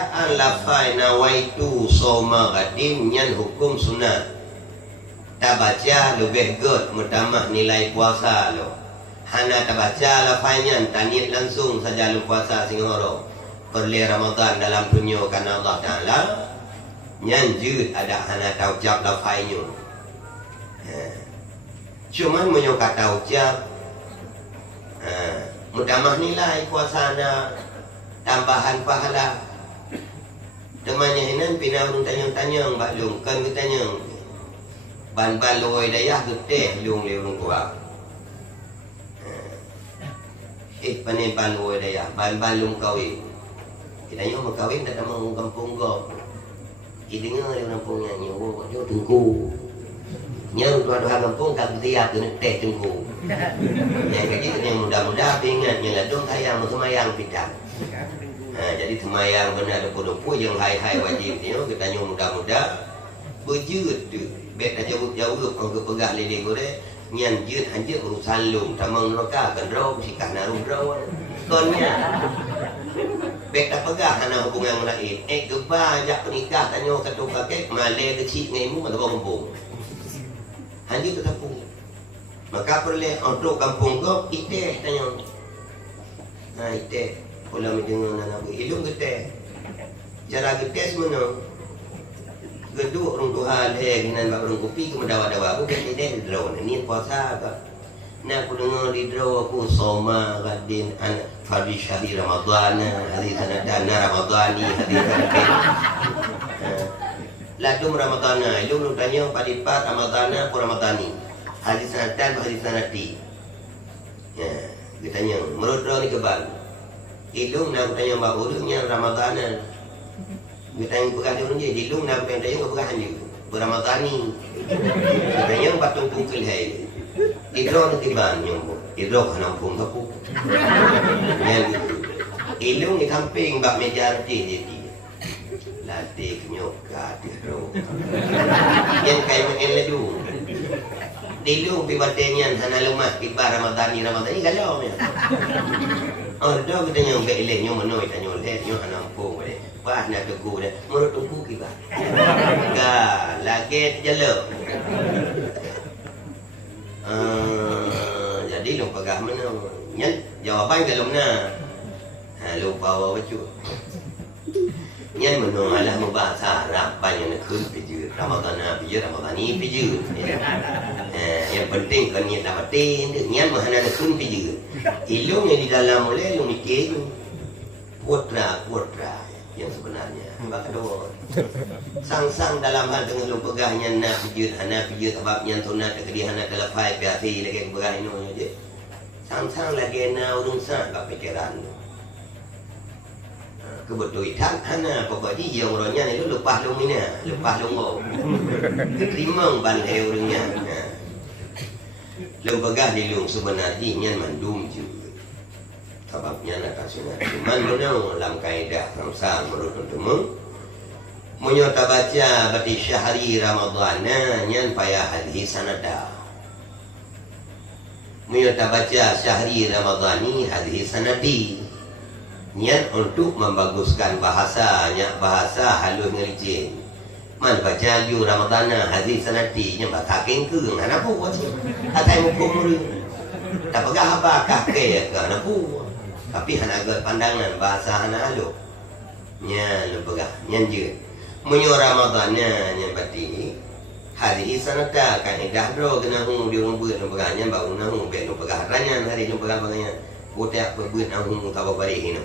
bacaan lafai nawaitu soma qadim nyan hukum sunat. Tak baca lebih good mutamah nilai puasa lo. Hana tak baca lafainya taniat langsung saja lu puasa singoro. Perli Ramadan dalam punyo karena Allah Taala nyan jud ada hana tahu ucap lafainya. Cuman menyo kata ucap mutamah nilai puasa na tambahan pahala. Temannya hinan pina urung tanyang-tanyang bak lung kan ketanyang. Ban-ban loi dayah geteh lung leung kuat. Panen ban loi dayah, ban-ban lung kawin. Kita nyo mau kawin tak mau kampung kau. Kita dengar di kampung yang nyo kau tunggu. Nyo tuan-tuan kampung kat dia tu teh tunggu. Yang kaji yang muda-muda ingat yang ladung sayang semayang pidah. Jadi semayang benar lempu-lempu yang hai-hai wajib nyo kita nyo muda-muda berjud tu. Bet dah jauh-jauh orang pegah lele gore nyan jud anjir urusan lum tamang neraka kan raw sikan narum raw. Konnya bek tak pegah hana hubungan lain. Geba ajak penikah tanyo satu kakek malai kecil dengan ibu mana kampung. Hanya tetapu. Maka perlu untuk kampung kau iteh tanyo. Iteh. Kalau mendengar anak ilmu geteh. Cara geteh semana. Geduk orang Tuhan dengan orang kopi ke mendawa-dawa aku kan iteh draw ni puasa ke. Nak aku dengar di draw aku soma gadin anak Fadli Syahri Ramadan, hadis sanadana Ramadani, hadis sanadana. Ladum Ramadana, ilmu tanya padipat Ramadana ku Ramadani. Hadis sanadan hadis sanadi. Kita tanya, menurut draw ni kebal. Ilmu nak tanya bahunya Ramadana. Kita tanya pegang dia orang je, ilmu nak tanya pegang dia. Ramadani. Kita tanya batung pungkil hai. Idro nanti banyak, idro kan ampun aku. Ilung di samping bak meja reti dia. Latih nyokat idro. Yang kayak mengelak tu. Dilung pibatenya sana lumah pibar Ramadani galau ni. Ada kita nyong ke ileng nyong menoi tanya leh nyong anampung boleh. Pas nak tegur dah, menurut tunggu kita. Dah, lagi jelek. Jadi lu pegah mana nyen jawapan kalau mana lupa bawa baju nyen mana alah membahasa Arab banyak nak kerja Ramadan ni kerja yang penting kan niat dapatin nyen mana nak kerja ilmu yang di dalam mulai lu mikir putra yang sebenarnya bakado sang-sang dalam hal dengan lu pegahnya nak pijut sebabnya sunat kedih anak telefai biasa lagi pegah ini aja sang-sang lagi na urung sah bab pikiran kebetulan anak pokoknya yang orangnya ni lu lepas lu keterima ban hai orangnya lu pegah di lu sebenarnya nyen mandum juga sebabnya nak sunat cuman benar dalam kaedah sang menurut teman menyota baca bati syahri Ramadan nyan payah hadis sanada menyota baca syahri Ramadani hadis sanadi nyan untuk membaguskan bahasanya bahasa halus ngericin man baca yu Ramadan hadis sanadi nyan bataking keung anak buat atai hukum tak pegah apa kakek ke anak buat tapi hana agak pandangan bahasa hana alu nya lu pegah nyan je menyo Ramadannya nya berarti hari sanata kan dah dro kena hu dia ngebut lu pegah nya bau na hu be lu pegah ranyan hari lu pegah bangnya botak berbut na hu ka bari hino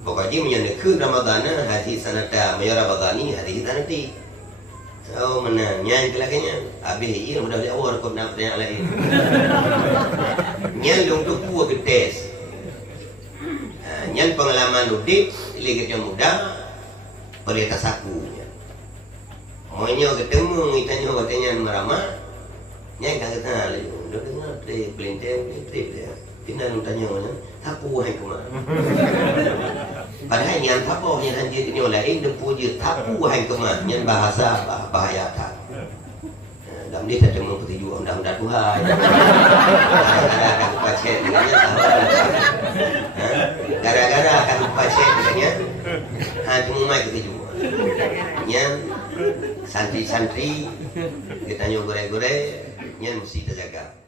pokoknya menyo ke Ramadannya hari sanata menyo Ramadani hari sanati oh mana nya kelakanya habis ia mudah dia awal kau nak tanya lain nya lu tu ku ke test nyan pengalaman udik ligatnya muda perintah saku moinyo ketemu ngitanya katanya merama nyan kata lagi udah dengar pelintir dia kita tanya mana saku hai kemana padahal nyan apa yang anjir ini lain depu je saku hai kemana nyan bahasa bahaya tak dalam dia ketemu petuju undang-undang Tuhan gara-gara aku pacet gara-gara akan lupa cek katanya cuma mai ke jumpa. Nya santri-santri kita nyo gore-gore nya mesti terjaga.